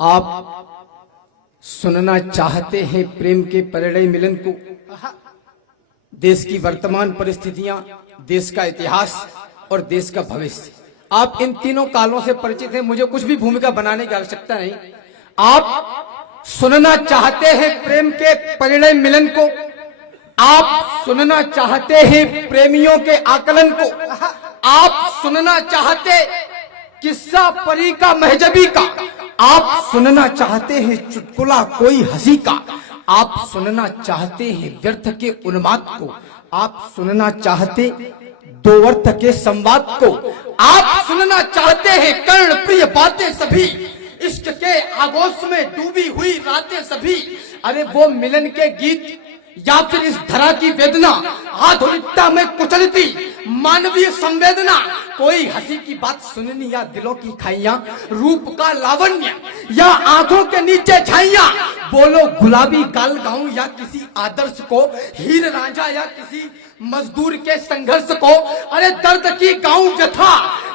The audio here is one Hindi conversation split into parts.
आप सुनना चाहते हैं प्रेम के परिणय मिलन को, देश की वर्तमान परिस्थितियां, देश का इतिहास और देश का भविष्य। आप इन तीनों कालों से परिचित हैं, मुझे कुछ भी भूमिका बनाने की आवश्यकता नहीं। आप सुनना चाहते हैं प्रेम के परिणय मिलन को, आप सुनना चाहते हैं प्रेमियों के आकलन को, आप सुनना चाहते किस्सा परी का महजबी का, आप सुनना चाहते हैं चुटकुला कोई हंसी का, आप सुनना चाहते हैं व्यर्थ के उन्माद को, आप सुनना चाहते दो अर्थ के संवाद को, आप सुनना चाहते हैं कर्ण प्रिय बातें सभी, इश्क के आगोश में डूबी हुई रातें सभी। अरे वो मिलन के गीत या फिर इस धरा की वेदना, आधुनिकता में कुचलती मानवीय संवेदना, कोई हंसी की बात सुननी या दिलों की खाइयां, रूप का लावण्य या आंखों के नीचे छाइयां, बोलो गुलाबी गाल गाऊं या किसी आदर्श को, हीर रांझा या किसी मजदूर के संघर्ष को, अरे दर्द की गाऊं व्यथा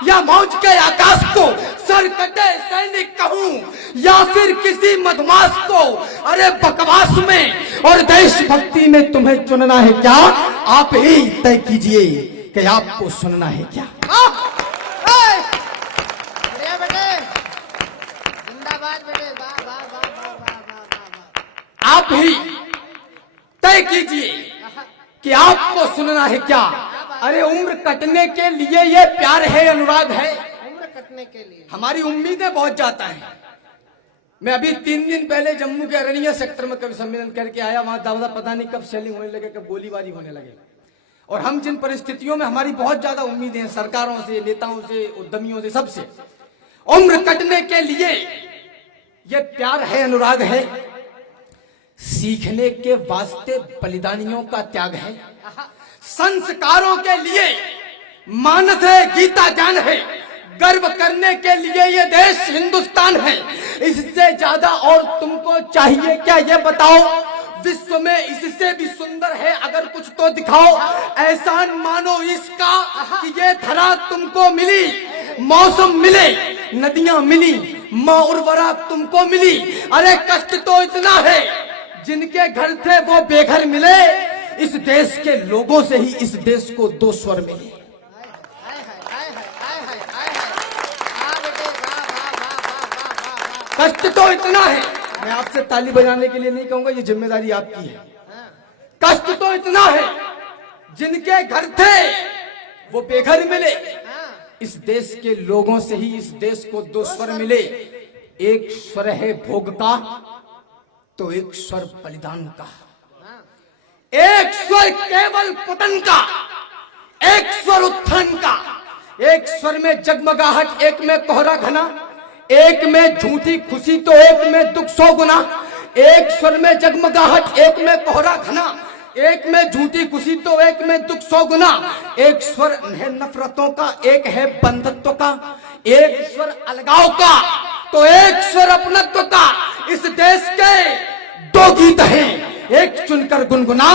या मौज के आकाश को, सर कटे सैनिक कहूं या फिर किसी मधमास को, अरे बकवास में और देशभक्ति में तुम्हें चुनना है क्या, आप ही तय कीजिए कि आपको सुनना है क्या। आप ही तय कीजिए कि आपको सुनना है क्या। अरे उम्र कटने के लिए ये प्यार है, अनुराग है, उम्र कटने के लिए हमारी उम्मीदें बहुत जाता है। मैं अभी 3 दिन पहले जम्मू के अरनिया सेक्टर में कवि सम्मेलन करके आया, वहां दावदा पता नहीं कब शेलिंग होने लगे, कब गोलीबारी होने लगे। और हम जिन परिस्थितियों में, हमारी बहुत ज्यादा उम्मीदें हैं सरकारों से, नेताओं से, उद्यमियों से, सबसे। उम्र कटने के लिए ये प्यार है, अनुराग है, सीखने के वास्ते बलिदानियों का त्याग है, संस्कारों के लिए मानस है, गीता ज्ञान है, गर्व करने के लिए ये देश हिंदुस्तान है। इससे ज्यादा और तुमको चाहिए क्या, ये बताओ। विश्व में इससे भी सुंदर है अगर कुछ तो दिखाओ। एहसान मानो इसका कि ये धरा तुमको मिली, मौसम मिले, नदियां मिली, माँ उर्वरा तुमको मिली। अरे कष्ट तो इतना है, जिनके घर थे वो बेघर मिले, इस देश के लोगों से ही इस देश को 2 स्वर मिले। कष्ट तो इतना है, मैं आपसे ताली बजाने के लिए नहीं कहूंगा, ये जिम्मेदारी आपकी है। कष्ट तो इतना है, जिनके घर थे वो बेघर मिले, इस देश के लोगों से ही इस देश को 2 स्वर मिले। एक स्वर है भोग का, तो एक स्वर बलिदान का, एक स्वर केवल पतन का, एक स्वर उत्थान का। एक स्वर में जगमगाहट, एक में कोहरा घना, एक में झूठी खुशी तो एक में दुख 100 गुना। एक स्वर में जगमगाहट, एक में कोहरा घना, एक में झूठी खुशी तो एक में दुख 100 गुना। एक स्वर है नफरतों का, एक है बंधुत्व का, एक स्वर अलगाव का तो एक स्वर अपनत्व का। इस देश के 2 गीत हैं, एक चुनकर गुनगुना,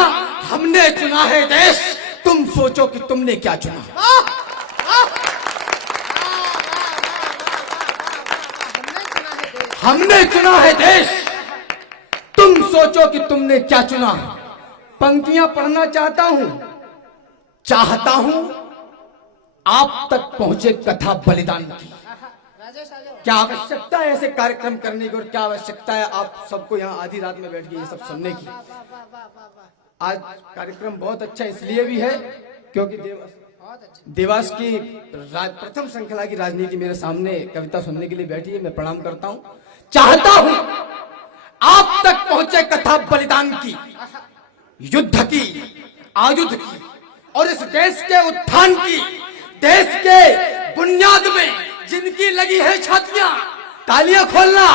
हमने चुना है देश, तुम सोचो कि तुमने क्या चुना। हमने चुना है देश, तुम सोचो कि तुमने क्या चुना। पंक्तियां पढ़ना चाहता हूं आप तक पहुंचे कथा बलिदान की। क्या आवश्यकता है ऐसे कार्यक्रम करने की, और क्या आवश्यकता है आप सबको यहाँ आधी रात में बैठ के ये सब सुनने की। आज कार्यक्रम बहुत अच्छा इसलिए भी है क्योंकि देवास की प्रथम श्रृंखला की राजनीति मेरे सामने कविता सुनने के लिए बैठी है। मैं प्रणाम करता हूं, चाहता हूं आप तक पहुंचे कथा बलिदान की, युद्ध की, आयुध की, और इस देश के उत्थान की। देश के बुनियाद में जिनकी लगी है छातियां, तालियां खोलना।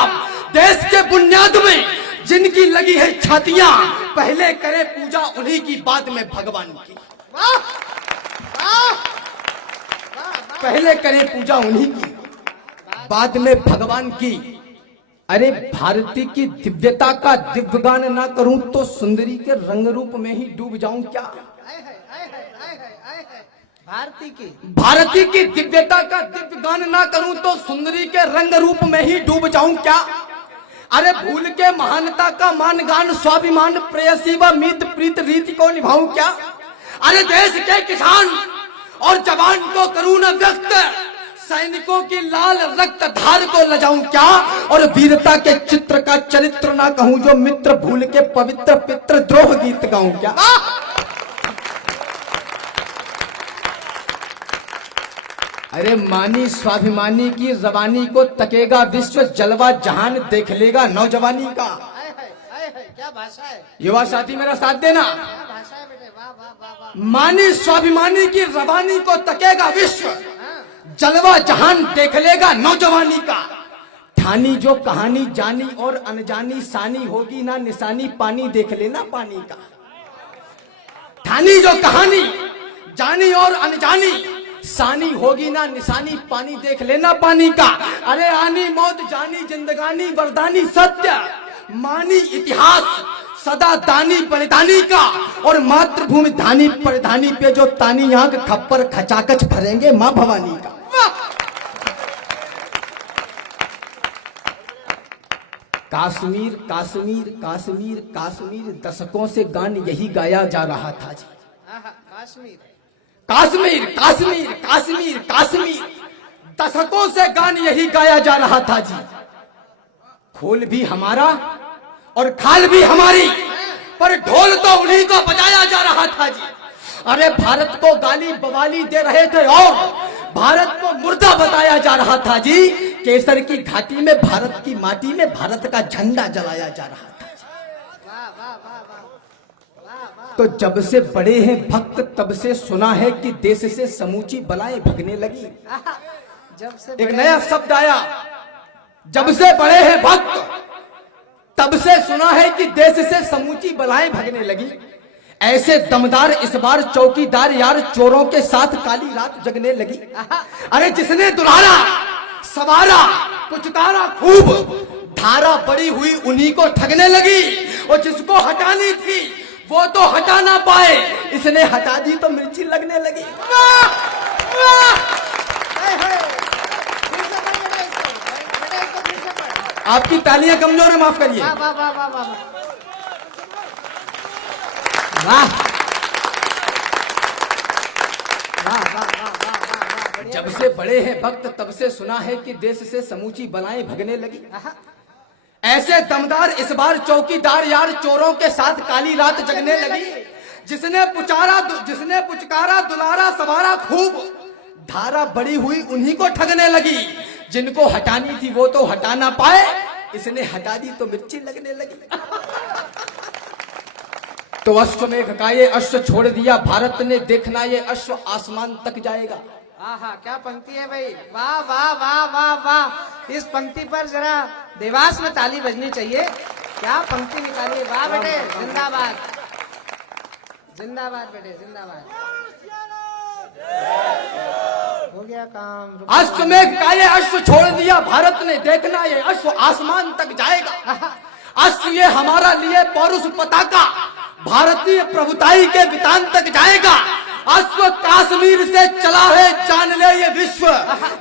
देश के बुनियाद में जिनकी लगी है छातियां, पहले करे पूजा उन्हीं की, बाद में भगवान की। पहले करे पूजा उन्हीं की, बाद में भगवान की। अरे भारती की दिव्यता का दिव्यगान ना करूं तो सुंदरी के रंग रूप में ही डूब जाऊं क्या। भारती की दिव्यता का दिव्यगान ना करूं तो सुंदरी के रंग रूप में ही डूब जाऊं क्या। अरे भूल के महानता का मान गान स्वाभिमान प्रेयसी व मीत प्रीत रीति को निभाऊं क्या? अरे देश के किसान और जवान को करूं न व्यक्त, सैनिकों की लाल रक्त धार को लजाऊं क्या? और वीरता के चित्र का चरित्र ना कहूं जो मित्र भूल के पवित्र पितृ द्रोह गीत गाऊं क्या? अरे मानी स्वाभिमानी की रवानी को तकेगा विश्व, जलवा जहान देख लेगा नौजवानी का। क्या भाषा है? युवा साथी मेरा साथ देना। क्या भाषा है बेटे? वाह वाह वाह वाह। मानी स्वाभिमानी की रवानी को तकेगा विश्व, हाँ। जलवा जहान देख लेगा नौजवानी का। ठानी जो कहानी जानी और अनजानी, सानी होगी ना निशानी, पानी देख लेना पानी का। ठानी जो कहानी जानी और अनजानी, सानी होगी ना निशानी, पानी देख लेना पानी का। अरे आनी मौत जानी जिंदगानी वरदानी सत्य, मानी इतिहास सदा दानी बलिदानी का। और मातृभूमि धानी परिधानी पे जो तानी आंख खप्पर खचाकच भरेंगे मां भवानी का। काश्मीर काश्मीर काश्मीर काश्मीर, दशकों से गान यही गाया जा रहा था जी। कश्मीर काश्मीर काश्मीर काश्मीर काश्मीर, दशकों से गान यही गाया जा रहा था जी। खोल भी हमारा और खाल भी हमारी, पर ढोल तो उन्हीं को बजाया जा रहा था जी। अरे भारत को गाली बवाली दे रहे थे और भारत को मुर्दा बताया जा रहा था जी। केसर की घाटी में भारत की माटी में भारत का झंडा जलाया जा रहा था। वाह वाह वाह वाह वाह वाह। तो जब से बड़े हैं भक्त तब से सुना है कि देश से समूची बलाएं भगने लगी। जब से एक नया शब्द आया, जब से बड़े हैं भक्त तब से सुना है कि देश से समूची बलाएं भगने लगी। ऐसे दमदार इस बार चौकीदार यार चोरों के साथ काली रात जगने लगी। अरे जिसने दुलारा सवारा पुचकारा खूब, धारा बड़ी हुई उन्हीं को ठगने लगी। और जिसको हटानी थी वो तो हटा ना पाए, इसने हटा दी तो मिर्ची लगने लगी। वाह, वाह। आपकी तालियां कमजोर है, माफ करिए। वाह वाह वाह वाह वाह वाह। जब से बड़े हैं भक्त तब से सुना है कि देश से समूची बलाएं भगने लगी। ऐसे दमदार इस बार चौकीदार यार चोरों के साथ काली रात जगने लगी। जिसने पुचकारा दुलारा सवारा खूब, धारा बड़ी हुई उन्हीं को ठगने लगी। जिनको हटानी थी वो तो हटा ना पाए, इसने हटा दी तो मिर्ची लगने लगी। तो अश्वमेघ का ये अश्व छोड़ दिया भारत ने, देखना ये अश्व आसमान तक जाएगा। आहा, क्या पंक्ति है भाई। वाह वाह वाह वाह वाह। इस पंक्ति पर जरा देवास में ताली बजनी चाहिए। क्या पंक्ति निकाली। वाह बेटे, जिंदाबाद जिंदाबाद बेटे जिंदाबाद। हो गया काम। अश्वमेघ का ये अश्व छोड़ दिया भारत ने, देखना ये अश्व आसमान तक जाएगा। अश्व ये हमारा लिए पौरुष पताका, भारतीय प्रभुताई के वितान तक जाएगा। अश्व कश्मीर से चला है जान ले ये विश्व,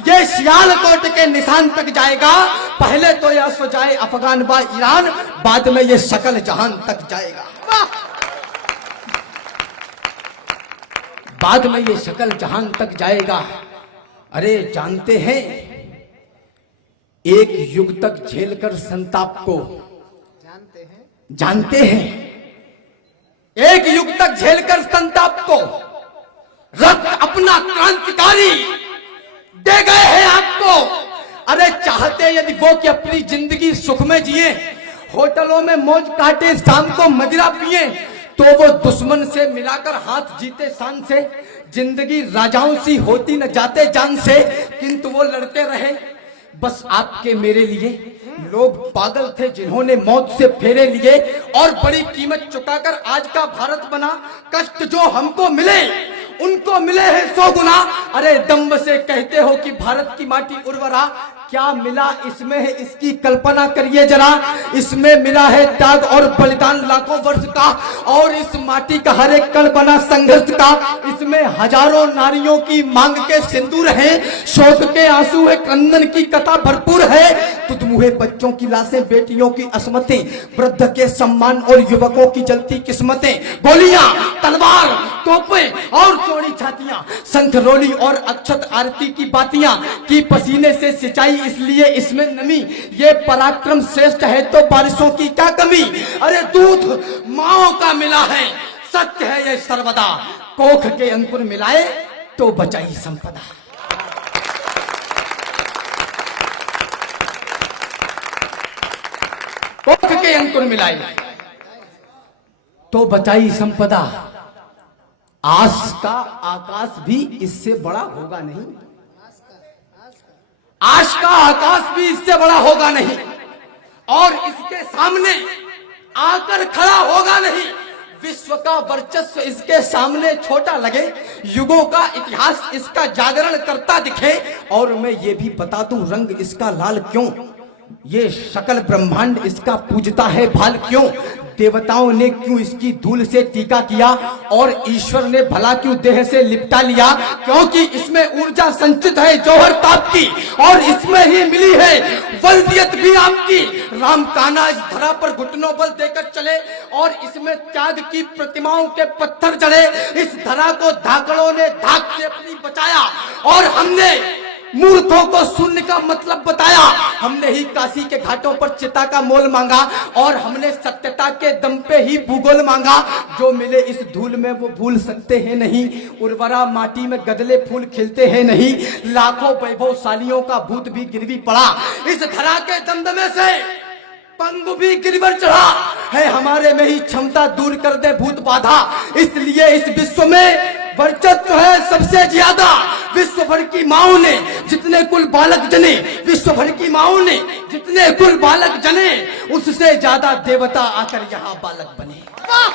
ये सियालकोट के निशान तक जाएगा। पहले तो ये अश्व जाए अफगान व ईरान, बाद में ये सकल जहान तक जाएगा। बाद में ये सकल जहान तक जाएगा। अरे जानते हैं, एक युग तक झेलकर संताप को जानते हैं, एक युग तक झेलकर संताप को रक्त अपना क्रांतिकारी दे गए हैं आपको। अरे चाहते यदि वो कि अपनी जिंदगी सुख में जिए, होटलों में मौज काटे, शाम को मदिरा पिए, तो वो दुश्मन से मिलाकर हाथ जीते शान से। जिंदगी राजाओं सी होती न जाते जान से, किंतु वो लड़ते रहे बस आपके मेरे लिए। लोग पागल थे जिन्होंने मौत से फेरे लिए, और बड़ी कीमत चुकाकर आज का भारत बना। कष्ट जो हमको मिले उनको मिले हैं 100 गुना। अरे दम्भ से कहते हो कि भारत की माटी उर्वरा, क्या मिला इसमें है, इसकी कल्पना करिए जरा। इसमें मिला है त्याग और बलिदान लाखों वर्ष का, और इस माटी का हर एक कण बना संघर्ष का। इसमें हजारों नारियों की मांग के सिंदूर है, शोक के आंसू है, क्रंदन की कथा भरपूर है। तुदमुहे बच्चों की लाशें, बेटियों की असमतें, वृद्ध के सम्मान और युवकों की जलती किस्मतें। गोलियां, तलवार, तोपें और चौड़ी छातियां, शंख रोली और अक्षत आरती की बातियां, की पसीने से सिंचाई इसलिए इसमें नमी। ये पराक्रम श्रेष्ठ है तो बारिशों की क्या कमी। अरे दूध माओ का मिला है, सत्य है ये सर्वदा। कोख के अंकुर मिलाए तो बचाई संपदा। कोख के अंकुर मिलाए तो बचाई संपदा। आस का आकाश भी इससे बड़ा होगा नहीं, आश का आकाश भी इससे बड़ा होगा नहीं, और इसके सामने आकर खड़ा होगा नहीं। विश्व का वर्चस्व इसके सामने छोटा लगे, युगों का इतिहास इसका जागरण करता दिखे। और मैं ये भी बता दूं रंग इसका लाल क्यों, ये सकल ब्रह्मांड इसका पूजता है भाल क्यों। देवताओं ने क्यों इसकी धूल से टीका किया, और ईश्वर ने भला क्यों देह से लिपटा लिया। क्योंकि इसमें ऊर्जा संचित है जौहर ताप की, और इसमें ही मिली है वल्दियत भी आपकी। राम कान्हा इस धरा पर घुटनों बल देकर चले, और इसमें त्याग की प्रतिमाओं के पत्थर जड़े। इस धरा को धाकड़ों ने धाक से अपनी बचाया, और हमने मूर्खों को शून्य का मतलब बताया। हमने ही काशी के घाटों पर चिता का मोल मांगा, और हमने सत्यता के दम पे ही भूगोल मांगा। जो मिले इस धूल में वो भूल सकते हैं नहीं, उर्वरा माटी में गदले फूल खिलते हैं नहीं। लाखों वैभवशालियों का भूत भी गिरवी पड़ा, इस धरा के दमदमे से पंगु भी गिरवर चढ़ा है। हमारे में ही क्षमता दूर कर दे भूत बाधा, इसलिए इस विश्व में वर्चस्व है सबसे ज्यादा। विश्व भर की माओ ने जितने कुल बालक जने, विश्व भर की माओ ने जितने कुल बालक जने, उससे ज्यादा देवता आकर यहाँ बालक बने। वाह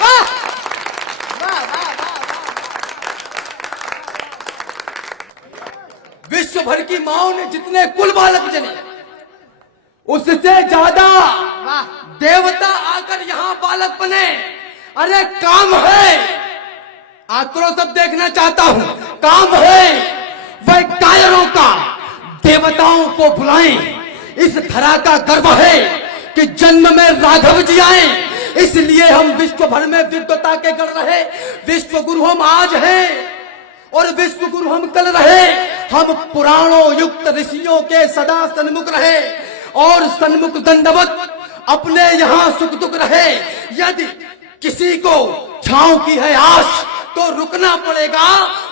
वाह वाह वाह वाह। विश्व भर की माओ ने जितने कुल बालक जने, उससे ज्यादा देवता आकर यहाँ बालक बने। अरे काम है, आक्रोश अब देखना चाहता हूं। काम है वह कायरों का, देवताओं को बुलाएं। इस धरा का गर्व है कि जन्म में राघव जी आए, इसलिए हम विश्व भर में विद्वता के गढ़ रहे। विश्व गुरु हम आज हैं, और विश्व गुरु हम कल रहे। हम पुराणों युक्त ऋषियों के सदा सन्मुख रहे, और सन्मुख दंडवत अपने यहाँ सुख दुख रहे। यदि किसी को छांव की है आश तो रुकना पड़ेगा,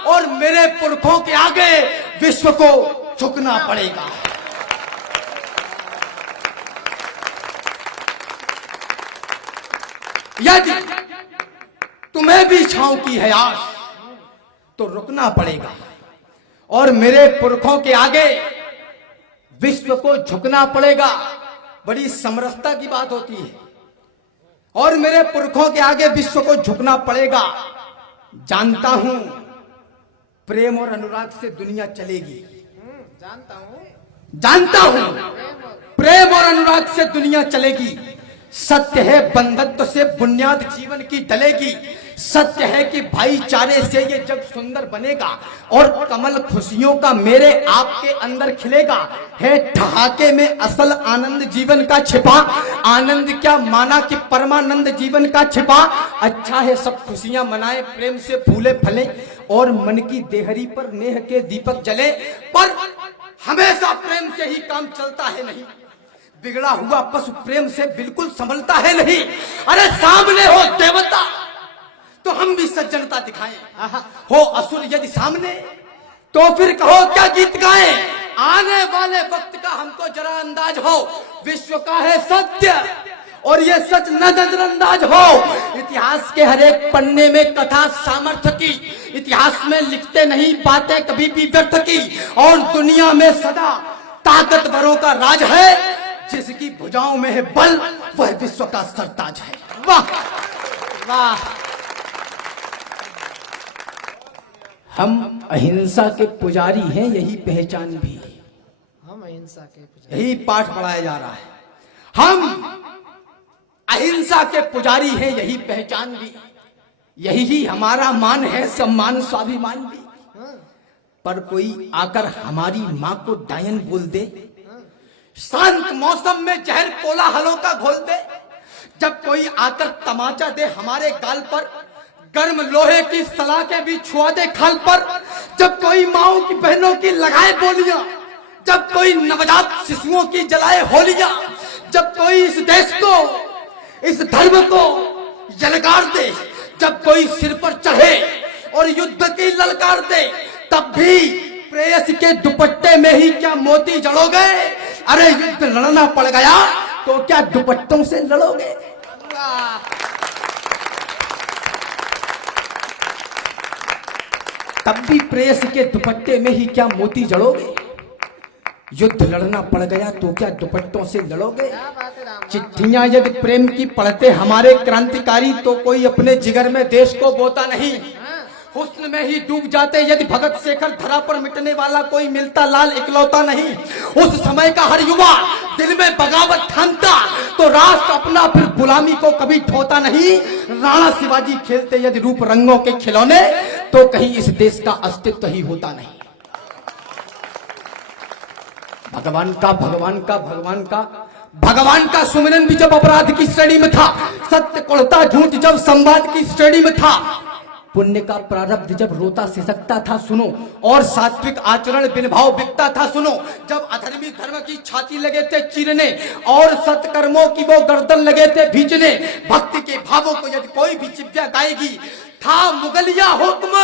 और मेरे पुरखों के आगे विश्व को झुकना पड़ेगा। यदि तुम्हें भी छांव की है आश तो रुकना पड़ेगा, और मेरे पुरखों के आगे विश्व को झुकना पड़ेगा। बड़ी समरसता की बात होती है, और मेरे पुरखों के आगे विश्व को झुकना पड़ेगा। जानता हूं प्रेम और अनुराग से दुनिया चलेगी, जानता हूं प्रेम और अनुराग से दुनिया चलेगी। सत्य है बंधुत्व से बुनियाद जीवन की डलेगी। सत्य है कि भाईचारे से ये जग सुंदर बनेगा, और कमल खुशियों का मेरे आपके अंदर खिलेगा। है ठहाके में असल आनंद जीवन का छिपा, आनंद क्या माना कि परमानंद जीवन का छिपा। अच्छा है सब खुशियां मनाए, प्रेम से फूले फले, और मन की देहरी पर नेह के दीपक जले। पर हमेशा प्रेम से ही काम चलता है नहीं, बिगड़ा हुआ पशु प्रेम से बिल्कुल संभलता है नहीं। अरे सामने हो देवता तो हम भी सज्जनता दिखाएं, हो असुर यदि सामने तो फिर कहो क्या गीत गाएं। आने वाले वक्त का हमको जरा अंदाज हो, विश्व का है सत्य और ये सच न नजरअंदाज हो। इतिहास के हर एक पन्ने में कथा सामर्थ्य की, इतिहास में लिखते नहीं बातें कभी भी व्यर्थ की। और दुनिया में सदा ताकतवरों का राज है, जिसकी भुजाओं में है बल वह विश्व का सरताज है। वाह वाह। हम अहिंसा के पुजारी हैं, यही पहचान भी। हम अहिंसा के पुजारी। यही पाठ पढ़ाया जा रहा है। हम अहिंसा के पुजारी हैं, यही पहचान भी, यही ही हमारा मान है, सम्मान स्वाभिमान भी। हाँ, पर कोई आकर हमारी माँ को डायन बोल दे, शांत मौसम में जहर कोलाहलों का घोल दे, जब कोई आकर तमाचा दे हमारे गाल पर, गर्म लोहे की सलाखें भी छुआ दे खाल पर, जब कोई माओ की बहनों की लगाए बोलियां, जब कोई नवजात शिशुओं की जलाए होलियां, जब कोई इस देश को, इस धर्म को यलकार दे, जब कोई सिर पर चढ़े और युद्ध की ललकार दे, तब भी प्रेयसी के दुपट्टे में ही क्या मोती जड़ोगे? अरे युद्ध लड़ना पड़ गया तो क्या दुपट्टों से लड़ोगे? तब भी प्रेयसी के दुपट्टे में ही क्या मोती जड़ोगे? युद्ध लड़ना पड़ गया तो क्या दुपट्टों से लड़ोगे? क्या बात है राम। चिट्ठियां यदि प्रेम की पढ़ते हमारे क्रांतिकारी, तो कोई अपने जिगर में देश को बोता नहीं। हुस्न में ही डूब जाते यदि भगत शेखर, धरा पर मिटने वाला कोई मिलता लाल इकलौता नहीं। उस समय का हर युवा दिल में बगावत ठानता, तो राष्ट्र अपना फिर गुलामी को कभी ठोता नहीं। राणा शिवाजी खेलते यदि रूप रंगों के खिलौने, तो कहीं इस देश का अस्तित्व ही होता नहीं। भगवान का सुमिरन भी जब अपराध की श्रेणी में था, सत्य कुड़ता झूठ जब संवाद की श्रेणी में था, पुण्य का प्रारब्ध जब रोता सिसकता था सुनो, और सात्विक आचरण बिन भाव बिकता था सुनो, जब अधर्मी धर्म की छाती लगे थे चीरने और सत्कर्मों की वो गर्दन लगे थे भींचने, भक्ति के भावों को यदि कोई भी चिप्या गाएगी, था मुगलिया हुक्म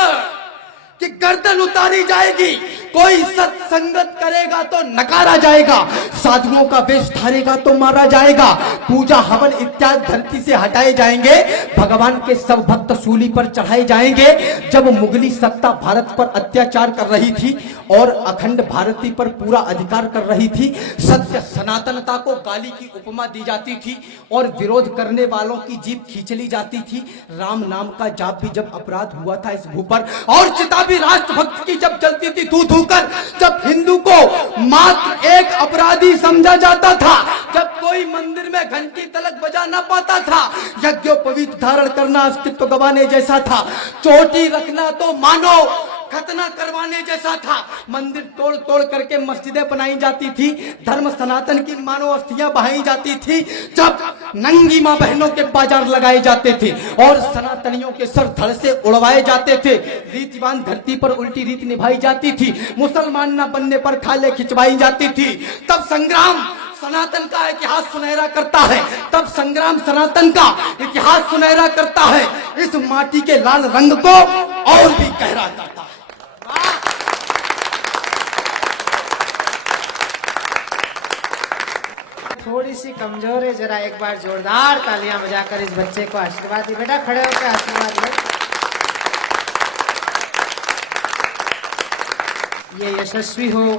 कि गर्दन उतारी जाएगी। कोई सत्संगत करेगा तो नकारा जाएगा, साधुओं का वेश धारेगा तो मारा जाएगा, पूजा हवन इत्यादि धरती से हटाए जाएंगे, भगवान के सब भक्त सूली पर चढ़ाए जाएंगे। जब मुगली सत्ता भारत पर अत्याचार कर रही थी और अखंड भारती पर पूरा अधिकार कर रही थी, सत्य सनातनता को गाली की उपमा दी जाती थी और विरोध करने वालों की जीभ खींच ली जाती थी। राम नाम का जाप भी जब अपराध हुआ था इस भू पर, और चिता भी राष्ट्रभक्त की जब जलती थी धू धू कर, जब हिंदू को मात्र एक अपराधी समझा जाता था, जब कोई मंदिर में घंटी तलक बजा ना पाता था, यज्ञोपवीत धारण करना अस्तित्व गवाने जैसा था, चोटी रखना तो मानो खतना करवाने जैसा था, मंदिर तोड़ तोड़ करके मस्जिदें बनाई जाती थी, धर्म सनातन की मानो अस्थियां बहाई जाती थी, जब नंगी मां बहनों के बाजार लगाए जाते थे और सनातनियों के सर धड़ से उड़वाए जाते थे, रीतिवान धरती पर उल्टी रीत निभाई जाती थी, मुसलमान न बनने पर खाले खिंचवाई जाती थी, तब संग्राम सनातन का इतिहास सुनहरा करता है, तब संग्राम सनातन का इतिहास सुनहरा करता है, इस माटी के लाल रंग को और भी गहरा करता है। थोड़ी सी कमजोर है, जरा एक बार जोरदार तालियां बजाकर इस बच्चे को आशीर्वाद दी। बेटा खड़े होकर आशीर्वाद ले। ये यशस्वी हो।